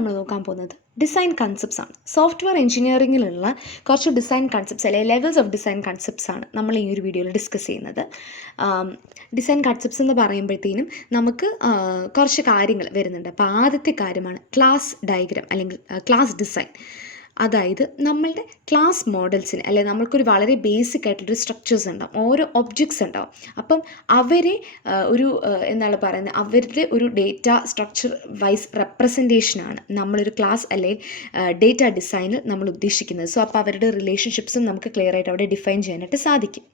നമ്മൾ നോക്കാൻ പോകുന്നത് ഡിസൈൻ കൺസെപ്റ്റ്സ് ആണ്. സോഫ്റ്റ്വെയർ എഞ്ചിനീയറിങ്ങിലുള്ള കുറച്ച് ഡിസൈൻ കൺസെപ്റ്റ്സ് അല്ലെങ്കിൽ ലെവൽസ് ഓഫ് ഡിസൈൻ കൺസെപ്റ്റ്സ് ആണ് നമ്മൾ ഈ ഒരു വീഡിയോയിൽ ഡിസ്കസ് ചെയ്യുന്നത്. ഡിസൈൻ കൺസെപ്റ്റ്സ് എന്ന് പറയുമ്പോഴത്തേനും നമുക്ക് കുറച്ച് കാര്യങ്ങൾ വരുന്നുണ്ട്. അപ്പോൾ ആദ്യത്തെ കാര്യമാണ് ക്ലാസ് ഡയഗ്രാം അല്ലെങ്കിൽ ക്ലാസ് ഡിസൈൻ. അതായത് നമ്മളുടെ ക്ലാസ് മോഡൽസിന് അല്ലെങ്കിൽ നമ്മൾക്കൊരു വളരെ ബേസിക് ആയിട്ടുള്ളൊരു സ്ട്രക്ചേഴ്സ് ഉണ്ടാവും, ഓരോ ഒബ്ജക്ട്സ് ഉണ്ടാവും. അപ്പം അവരെ ഒരു എന്താണ് പറയുന്നത്, അവരുടെ ഒരു ഡേറ്റ സ്ട്രക്ചർ വൈസ് റെപ്രസെൻറ്റേഷനാണ് നമ്മളൊരു ക്ലാസ് അല്ലെങ്കിൽ ഡേറ്റ ഡിസൈനിൽ നമ്മൾ ഉദ്ദേശിക്കുന്നത്. സോ അപ്പോൾ അവരുടെ റിലേഷൻഷിപ്സും നമുക്ക് ക്ലിയർ ആയിട്ട് അവിടെ ഡിഫൈൻ ചെയ്യാനായിട്ട് സാധിക്കും.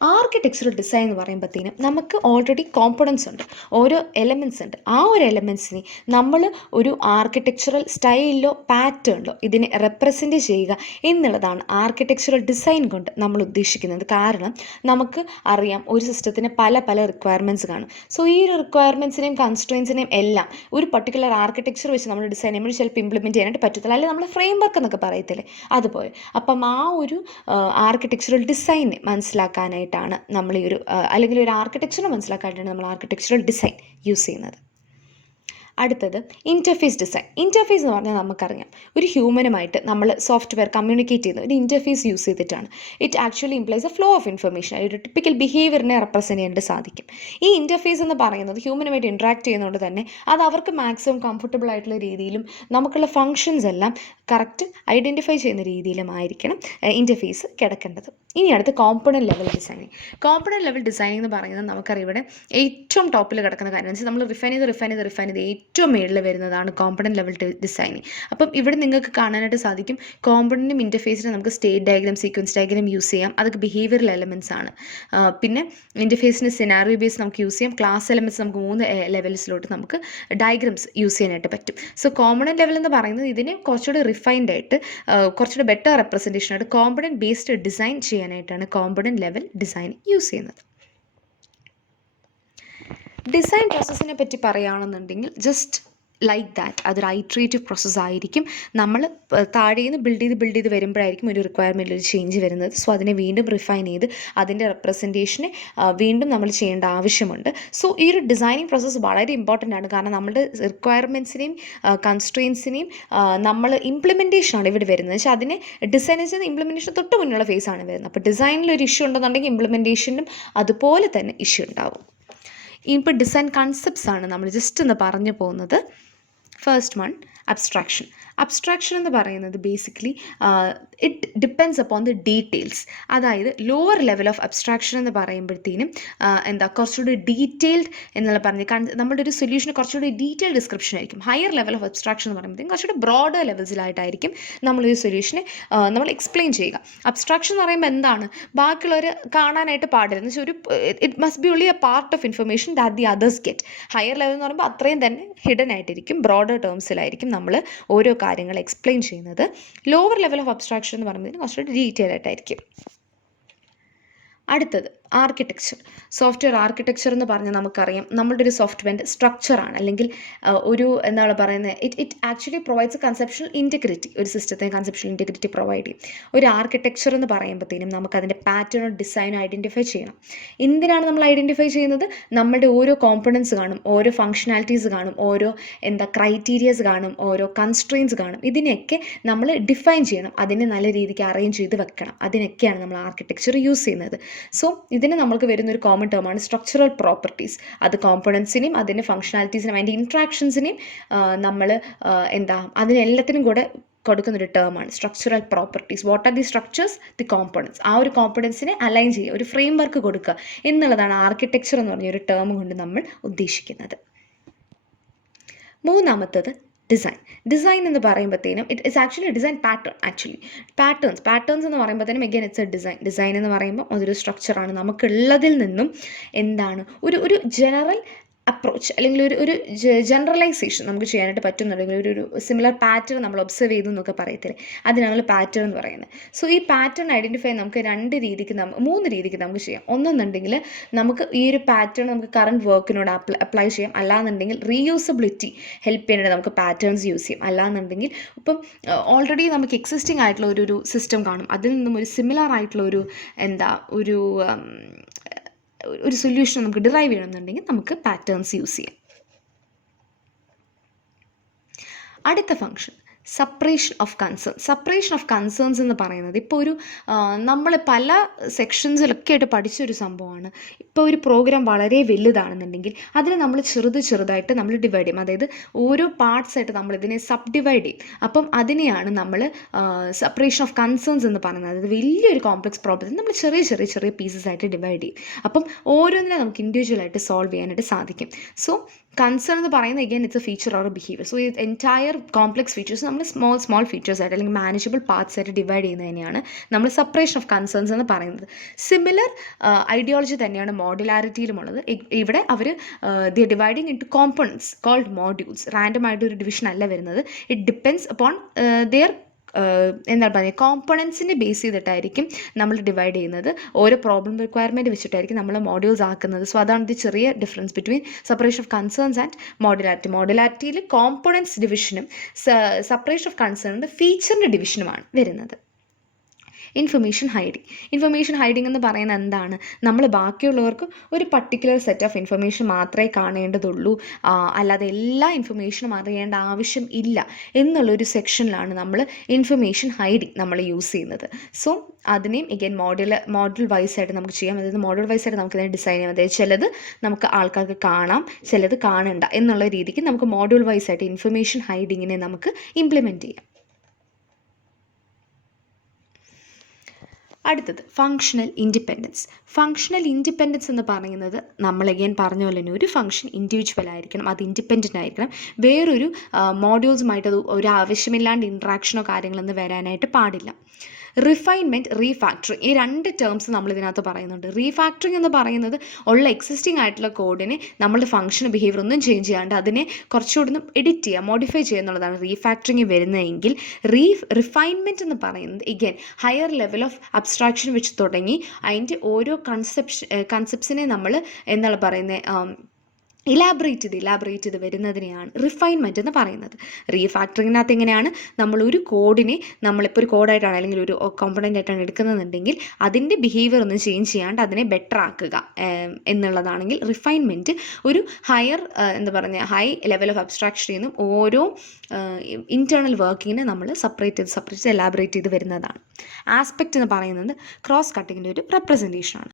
ആർക്കിടെക്ചറൽ ഡിസൈൻ എന്ന് പറയുമ്പോഴത്തേനും നമുക്ക് ഓൾറെഡി കോമ്പണൻസ് ഉണ്ട്, ഓരോ എലമെൻറ്റ്സ് ഉണ്ട്. ആ ഒരു എലമെൻറ്റ്സിനെ നമ്മൾ ഒരു ആർക്കിടെക്ചറൽ സ്റ്റൈലിലോ പാറ്റേണിലോ ഇതിനെ റെപ്രസെൻറ്റ് ചെയ്യുക എന്നുള്ളതാണ് ആർക്കിടെക്ചറൽ ഡിസൈൻ കൊണ്ട് നമ്മൾ ഉദ്ദേശിക്കുന്നത്. കാരണം നമുക്ക് അറിയാം ഒരു സിസ്റ്റത്തിന് പല പല റിക്വയർമെൻറ്റ്സ് കാണും. സോ ഈ ഒരു റിക്വയർമെൻറ്റ്സിനെയും കൺസ്ട്രെയിൻസിനെയും എല്ലാം ഒരു പർട്ടിക്കുലർ ആർക്കിടെക്ചർ വെച്ച് നമ്മൾ ഡിസൈൻ ചെയ്യുമ്പോൾ ചിലപ്പോൾ ഇംപ്ലിമെൻറ്റ് ചെയ്യാനായിട്ട് പറ്റത്തില്ല, അല്ലെങ്കിൽ നമ്മൾ ഫ്രെയിം വർക്ക് എന്നൊക്കെ പറയത്തില്ലേ, അതുപോലെ. അപ്പം ആ ഒരു ആർക്കിടെക്ചറൽ ഡിസൈൻ മനസ്സിലാക്കാനായിട്ട് നമ്മൾ ഈ ഒരു അല്ലെങ്കിൽ ഒരു ആർക്കിടെക്ചറിനെ മനസ്സിലാക്കാനായിട്ടാണ് നമ്മൾ ആർക്കിടെക്ചറൽ ഡിസൈൻ യൂസ് ചെയ്യുന്നത്. അടുത്തത് ഇൻ്റർഫേസ് ഡിസൈൻ. ഇൻ്റർഫേസ് എന്ന് പറഞ്ഞാൽ നമുക്കറിയാം ഒരു ഹ്യൂമനുമായിട്ട് നമ്മൾ സോഫ്റ്റ്വെയർ കമ്മ്യൂണിക്കേറ്റ് ചെയ്യുന്ന ഒരു ഇൻ്റർഫേസ് യൂസ് ചെയ്തിട്ടാണ്. It actually implies A flow of information, ഒരു ടിപ്പിക്കൽ ബിഹേവിയറിനെ റെപ്രസെൻറ്റ് ചെയ്യാനായിട്ട് സാധിക്കും. ഈ ഇൻ്റർഫേസ് എന്ന് പറയുന്നത് ഹ്യൂമനുമായിട്ട് ഇൻട്രാക്ട് ചെയ്യുന്നതുകൊണ്ട് തന്നെ അത് അവർക്ക് മാക്സിമം കംഫർട്ടബിൾ ആയിട്ടുള്ള രീതിയിലും നമുക്കുള്ള ഫങ്ഷൻസ് എല്ലാം കറക്റ്റ് ഐഡൻറ്റിഫൈ ചെയ്യുന്ന രീതിയിലുമായിരിക്കണം ഇൻ്റർഫേസ് കിടക്കേണ്ടത്. ഇനി അടുത്ത് component level designing. Component level designing എന്ന് പറയുന്നത് നമുക്കറിയാം ഇവിടെ ഏറ്റവും ടോപ്പിൽ കിടക്കുന്ന കാര്യം വെച്ചാൽ നമ്മൾ റിഫൈൻ ചെയ്ത് ഏറ്റവും മേളിൽ വരുന്നതാണ് കോമ്പണൻറ്റ് ലെവൽ ഡിസൈനിങ്. അപ്പം ഇവിടെ നിങ്ങൾക്ക് കാണാനായിട്ട് സാധിക്കും കോമ്പണൻറ്റും ഇൻ്റർഫേസിനും നമുക്ക് state diagram, sequence diagram use ചെയ്യാം. അതൊക്കെ ബിഹേവിയറൽ എലമെൻറ്റ്സ് ആണ്. പിന്നെ ഇൻ്റർഫേസിന് സിനാറിയോ ബേസ് നമുക്ക് യൂസ് ചെയ്യാം. ക്ലാസ് എലമെൻറ്റ്സ് നമുക്ക് 3 ലെവൽസിലോട്ട് നമുക്ക് ഡയഗ്രാംസ് യൂസ് ചെയ്യാനായിട്ട് പറ്റും. സോ കോമ്പണൻറ്റ് ലെവൽ എന്ന് പറയുന്നത് ഇതിനെ കുറച്ചുകൂടി റിഫൈൻഡ് ആയിട്ട് കുറച്ചുകൂടി ബെറ്റർ റെപ്രസെൻറ്റേഷൻ ആയിട്ട് കോമ്പണൻറ്റ് ബേസ്ഡ് ഡിസൈൻ ചെയ്യാനായിട്ടാണ് കോമ്പണൻറ്റ് ലെവൽ ഡിസൈൻ യൂസ് ചെയ്യുന്നത്. ഡിസൈൻ പ്രോസസ്സിനെ പറ്റി പറയുകയാണെന്നുണ്ടെങ്കിൽ ജസ്റ്റ് ലൈക്ക് ദാറ്റ് അതൊരു ഐട്രേറ്റീവ് പ്രോസസ്സായിരിക്കും. നമ്മൾ താഴേന്ന് ബിൽഡ് ചെയ്ത് വരുമ്പോഴായിരിക്കും ഒരു റിക്വയർമെൻറ്റിൽ ഒരു ചേഞ്ച് വരുന്നത്. സോ അതിനെ വീണ്ടും റിഫൈൻ ചെയ്ത് അതിൻ്റെ റെപ്രസെൻറ്റേഷനെ വീണ്ടും നമ്മൾ ചെയ്യേണ്ട ആവശ്യമുണ്ട്. സോ ഈ ഒരു ഡിസൈനിങ് പ്രോസസ്സ് വളരെ ഇമ്പോർട്ടൻ്റ് ആണ്. കാരണം നമ്മുടെ റിക്വയർമെൻറ്റ്സിനെയും കൺസ്ട്രെയിൻസിനെയും നമ്മൾ ഇംപ്ലിമെൻറ്റേഷനാണ് ഇവിടെ വരുന്നത്. പക്ഷേ അതിനെ ഡിസൈൻ ചെയ്ത് ഇംപ്ലിമെൻറ്റേഷൻ തൊട്ട് മുന്നുള്ള ഫേസാണ് വരുന്നത്. അപ്പോൾ ഡിസൈനിൽ ഒരു ഇഷ്യൂ ഉണ്ടെന്നുണ്ടെങ്കിൽ ഇംപ്ലിമെൻറ്റേഷനും അതുപോലെ തന്നെ ഇഷ്യൂ ഉണ്ടാവും. ഇപ്പോൾ ഡിസൈൻ കൺസെപ്റ്റ്സ് ആണ് നമ്മൾ ജസ്റ്റ് ഒന്ന് പറഞ്ഞു പോകുന്നത്. First one, abstraction. അബ്സ്ട്രാക്ഷൻ എന്ന് പറയുന്നത് basically it depends upon the details. അതായത് ലോവർ ലെവൽ ഓഫ് അബ്സ്ട്രാക്ഷൻ എന്ന് പറയുമ്പോഴത്തേനും കുറച്ചുകൂടി ഡീറ്റെയിൽഡ് എന്നുള്ള നമ്മുടെ ഒരു സൊല്യൂഷന് കുറച്ചുകൂടി ഡീറ്റെയിൽഡ് ഡിസ്ക്രിപ്ഷൻ ആയിരിക്കും. ഹയർ ലെവൽ ഓഫ് അബ്സ്ട്രാക്ഷൻ എന്ന് പറയുമ്പോഴത്തേക്കും കുറച്ചുകൂടി ബ്രോഡർ ലെവൽസിലായിട്ടായിരിക്കും നമ്മളൊരു സൊല്യൂഷനെ നമ്മൾ എക്സ്പ്ലെയിൻ ചെയ്യുക. അബ്സ്ട്രാക്ഷൻ എന്ന് പറയുമ്പോൾ എന്താണ്, ബാക്കിയുള്ളവർ കാണാനായിട്ട് പാടില്ല എന്ന് വെച്ചാൽ ഒരു it must be only A part of information that the others get. Higher level എന്ന് പറയുമ്പോൾ അത്രയും തന്നെ ഹിഡൻ ആയിട്ടിരിക്കും, ബ്രോഡർ ടേംസിലായിരിക്കും നമ്മൾ ഓരോ കാര്യങ്ങൾ എക്സ്പ്ലെയിൻ ചെയ്യുന്നത്. ലോവർ ലെവൽ ഓഫ് അബ്സ്ട്രാക്ഷൻ എന്ന് പറയുന്നത് കുറച്ചുകൂടി ഡീറ്റെയിൽ ആയിട്ടായിരിക്കും. അടുത്തത് ആർക്കിടെക്ചർ. സോഫ്റ്റ്വെയർ ആർക്കിടെക്ചർ എന്ന് പറഞ്ഞാൽ നമുക്കറിയാം നമ്മളുടെ ഒരു സോഫ്റ്റ്വെയറിൻ്റെ സ്ട്രക്ചറാണ്, അല്ലെങ്കിൽ ഒരു എന്താണ് പറയുന്നത്, it actually provides A conceptional integrity. ഒരു സിസ്റ്റത്തിന് കൺസെപ്ഷണൽ ഇൻറ്റഗ്രിറ്റി പ്രൊവൈഡ് ചെയ്യും. ഒരു ആർക്കിടെക്ചർ എന്ന് പറയുമ്പോഴത്തേനും നമുക്കതിൻ്റെ പാറ്റേണോ ഡിസൈനോ ഐഡൻറ്റിഫൈ ചെയ്യണം. എന്തിനാണ് നമ്മൾ ഐഡൻറ്റിഫൈ ചെയ്യുന്നത്? നമ്മുടെ ഓരോ കോമ്പണൻസ് കാണും, ഓരോ ഫങ്ഷനാലിറ്റീസ് കാണും, ഓരോ ക്രൈറ്റീരിയസ് കാണും, ഓരോ കൺസ്ട്രെയിൻസ് കാണും. ഇതിനെയൊക്കെ നമ്മൾ ഡിഫൈൻ ചെയ്യണം, അതിനെ നല്ല രീതിക്ക് അറേഞ്ച് ചെയ്ത് വെക്കണം. അതിനൊക്കെയാണ് നമ്മൾ ആർക്കിടെക്ചർ യൂസ് ചെയ്യുന്നത്. സോ ഇതിന് നമുക്ക് വരുന്നൊരു കോമൺ ടേമാണ് സ്ട്രക്ചറൽ പ്രോപ്പർട്ടീസ്. അത് കോമ്പണൻസിനെയും അതിൻ്റെ ഫങ്ഷനാലിറ്റീസിനെയും അതിൻ്റെ ഇൻട്രാക്ഷൻസിനെയും നമ്മൾ അതിനെല്ലാത്തിനും കൂടെ കൊടുക്കുന്നൊരു ടേമാണ് structural properties. What are the structures? The components. ആ ഒരു കോമ്പണൻസിനെ അലൈൻ ചെയ്യുക, ഒരു ഫ്രെയിം വർക്ക് കൊടുക്കുക എന്നുള്ളതാണ് ആർക്കിടെക്ചർ എന്ന് പറഞ്ഞ ഒരു ടേം കൊണ്ട് നമ്മൾ ഉദ്ദേശിക്കുന്നത്. മൂന്നാമത്തത് ഡിസൈൻ എന്ന് പറയുമ്പോഴത്തേനും ഇറ്റ്സ് ആക്ച്വലി ഡിസൈൻ പാറ്റേൺസ് എന്ന് പറയുമ്പോഴത്തേനും അഗൈൻ ഇറ്റ്സ് എ ഡിസൈൻ എന്ന് പറയുമ്പോൾ അതൊരു സ്ട്രക്ചറാണ്. നമുക്കുള്ളതിൽ നിന്നും ഒരു ജനറൽ അപ്രോച്ച് അല്ലെങ്കിൽ ഒരു ജനറലൈസേഷൻ നമുക്ക് ചെയ്യാനായിട്ട് പറ്റുന്നുണ്ടെങ്കിൽ ഒരു സിമിലർ പാറ്റേൺ നമ്മൾ ഒബ്സർവ് ചെയ്തു എന്നൊക്കെ പറയത്തില്ലേ, അതിനാണ് പാറ്റേൺ എന്ന് പറയുന്നത്. സോ ഈ പാറ്റേൺ ഐഡൻറ്റിഫൈ നമുക്ക് 3 രീതിക്ക് നമുക്ക് ചെയ്യാം. ഒന്നെന്നുണ്ടെങ്കിൽ നമുക്ക് ഈ ഒരു പാറ്റേൺ നമുക്ക് കറണ്ട് വർക്കിനോട് അപ്ലൈ ചെയ്യാം. അല്ലാന്നുണ്ടെങ്കിൽ റീയൂസബിലിറ്റി ഹെൽപ്പ് ചെയ്യാനായിട്ട് നമുക്ക് പാറ്റേൺസ് യൂസ് ചെയ്യാം. അല്ലാന്നുണ്ടെങ്കിൽ ഇപ്പം ഓൾറെഡി നമുക്ക് എക്സിസ്റ്റിംഗ് ആയിട്ടുള്ള ഒരു സിസ്റ്റം കാണും, അതിൽ നിന്നും ഒരു സിമിലർ ആയിട്ടുള്ള ഒരു സൊല്യൂഷൻ നമുക്ക് ഡിറൈവ് ചെയ്യണമെന്നുണ്ടെങ്കിൽ നമുക്ക് പാറ്റേൺസ് യൂസ് ചെയ്യാം. അടുത്ത function separation of concerns. Separation of concerns എന്ന് പറയുന്നത് ഇപ്പോൾ ഒരു നമ്മൾ പല സെക്ഷൻസിലൊക്കെ ആയിട്ട് പഠിച്ചൊരു സംഭവമാണ്. ഇപ്പോൾ ഒരു പ്രോഗ്രാം വളരെ വലുതാണെന്നുണ്ടെങ്കിൽ അതിനെ നമ്മൾ ചെറുതായിട്ട് നമ്മൾ ഡിവൈഡ് ചെയ്യും. അതായത് ഓരോ പാർട്സ് ആയിട്ട് നമ്മൾ ഇതിനെ സബ് ഡിവൈഡ് ചെയ്യും. അപ്പം അതിനെയാണ് നമ്മൾ സെപ്പറേഷൻ ഓഫ് കൺസേൺസ് എന്ന് പറയുന്നത്. അതായത് വലിയൊരു കോംപ്ലക്സ് പ്രോബ്ലം നമ്മൾ ചെറിയ പീസസ് ആയിട്ട് ഡിവൈഡ് ചെയ്യും. അപ്പം ഓരോന്നിനെ നമുക്ക് ഇൻഡിവിജ്വലായിട്ട് സോൾവ് ചെയ്യാനായിട്ട് സാധിക്കും. സോ കൺസേൺ എന്ന് പറയുന്നത് again it's A feature or A behaviour. So ഈ എൻറ്റയർ കോംപ്ലക്സ് ഫീച്ചേഴ്സ് നമ്മൾ സ്മോൾ ഫീച്ചേഴ്സ് ആയിട്ട് അല്ലെങ്കിൽ മാനേജബിൾ പാർട്സ് ആയിട്ട് ഡിവൈഡ് ചെയ്യുന്നതിനെയാണ് നമ്മൾ സെപ്പറേഷൻ ഓഫ് കൺസേൺസ് എന്ന് പറയുന്നത്. സിമിലർ ഐഡിയോളജി തന്നെയാണ് മോഡുലാരിറ്റിയിലുമുള്ളത്. ഇവിടെ അവർ the dividing into components called modules. Random ആയിട്ട് ഒരു ഡിവിഷൻ അല്ല വരുന്നത്. ഇറ്റ് ഡിപ്പെൻഡ്സ് അപ്പോൺ ദിയർ എന്താണ് പറയുക കോമ്പണൻസിനെ ബേസ് ചെയ്തിട്ടായിരിക്കും നമ്മൾ ഡിവൈഡ് ചെയ്യുന്നത്. ഓരോ പ്രോബ്ലം റിക്വയർമെൻറ്റ് വെച്ചിട്ടായിരിക്കും നമ്മൾ മോഡ്യൂൾസ് ആക്കുന്നത്. സോ അതാണ് ദി ചെറിയ difference between separation of concerns and modularity. മോഡുലാരിറ്റിയിൽ കോമ്പണൻസ് ഡിവിഷനും സെപ്പറേഷൻ ഓഫ് കൺസേണിൻ്റെ ഫീച്ചറിൻ്റെ ഡിവിഷനുമാണ് വരുന്നത്. ഇൻഫർമേഷൻ ഹൈഡിങ് എന്ന് പറയുന്നത് എന്താണ്? നമ്മൾ ബാക്കിയുള്ളവർക്ക് ഒരു പർട്ടിക്കുലർ സെറ്റ് ഓഫ് ഇൻഫർമേഷൻ മാത്രമേ കാണേണ്ടതുള്ളൂ, അല്ലാതെ എല്ലാ ഇൻഫർമേഷനും അറിയേണ്ട ആവശ്യം ഇല്ല എന്നുള്ളൊരു സെക്ഷനിലാണ് നമ്മൾ ഇൻഫർമേഷൻ ഹൈഡിങ് നമ്മൾ യൂസ് ചെയ്യുന്നത്. സോ അതിനെയും എഗെയിൻ മോഡൽ വൈസ് ആയിട്ട് നമുക്ക് ചെയ്യാം. അതായത് മോഡൽ വൈസ് ആയിട്ട് നമുക്ക് ഇതിനെ ഡിസൈൻ ചെയ്യാം. അതായത് ചിലത് നമുക്ക് ആൾക്കാർക്ക് കാണാം, ചിലത് കാണണ്ട എന്നുള്ള രീതിക്ക് നമുക്ക് മോഡൽ വൈസ് ആയിട്ട് ഇൻഫർമേഷൻ ഹൈഡിങ്ങിനെ നമുക്ക് ഇംപ്ലിമെൻറ്റ് ചെയ്യാം. അടുത്തത് ഫങ്ഷണൽ ഇൻഡിപെൻഡൻസ് എന്ന് പറയുന്നത് നമ്മൾ അഗൈൻ പറഞ്ഞ പോലെ തന്നെ ഒരു ഫംഗ്ഷൻ ഇൻഡിവിജ്വൽ ആയിരിക്കണം, അത് ഇൻഡിപെൻഡൻ്റ് ആയിരിക്കണം. വേറൊരു മോഡ്യൂൾസുമായിട്ട് അത് ഒരു ആവശ്യമില്ലാണ്ട് ഇൻട്രാക്ഷനോ കാര്യങ്ങളൊന്നും വരാനായിട്ട് പാടില്ല. റിഫൈൻമെൻറ്റ്, റീഫാക്ടറിങ്, ഈ രണ്ട് ടേംസ് നമ്മൾ ഇതിനകത്ത് പറയുന്നുണ്ട്. റീഫാക്ടറിങ് എന്ന് പറയുന്നത് ഉള്ള എക്സിസ്റ്റിംഗ് ആയിട്ടുള്ള കോഡിനെ നമ്മളുടെ ഫംഗ്ഷൻ ബിഹേവിയർ ഒന്നും ചേഞ്ച് ചെയ്യാണ്ട് അതിനെ കുറച്ചുകൂടി ഒന്ന് എഡിറ്റ് ചെയ്യുക, മോഡിഫൈ ചെയ്യുക എന്നുള്ളതാണ് റീഫാക്ടറിങ് വരുന്നതെങ്കിൽ. റിഫൈൻമെൻറ്റ് എന്ന് പറയുന്നത് again higher level of abstraction വെച്ച് തുടങ്ങി അതിൻ്റെ ഓരോ കൺസെപ്റ്റ്സിനെ നമ്മൾ എന്താണ് പറയുന്നത് ഇലാബറേറ്റ് ചെയ്ത് വരുന്നതിനെയാണ് റിഫൈൻമെൻറ്റ് എന്ന് പറയുന്നത്. റീഫാക്ടറിങ്ങിനകത്ത് എങ്ങനെയാണ് നമ്മളൊരു കോഡിനെ നമ്മളിപ്പോൾ ഒരു കോഡായിട്ടാണ് അല്ലെങ്കിൽ ഒരു കോമ്പണൻ്റ് ആയിട്ടാണ് എടുക്കുന്നതെന്നുണ്ടെങ്കിൽ അതിൻ്റെ ബിഹേവിയർ ഒന്ന് ചേഞ്ച് ചെയ്യാണ്ട് അതിനെ ബെറ്റർ ആക്കുക എന്നുള്ളതാണെങ്കിൽ റിഫൈൻമെൻറ്റ്. ഒരു ഹയർ ഹൈ ലെവൽ ഓഫ് അബ്സ്ട്രാക്ഷനിൽ നിന്നും ഓരോ ഇൻറ്റേർണൽ വർക്കിങ്ങിനെ നമ്മൾ സെപ്പറേറ്റ് എലാബറേറ്റ് ചെയ്ത് വരുന്നതാണ്. ആസ്പെക്റ്റ് എന്ന് പറയുന്നത് ക്രോസ് കട്ടിങ്ങിൻ്റെ ഒരു റെപ്രസെൻറ്റേഷനാണ്.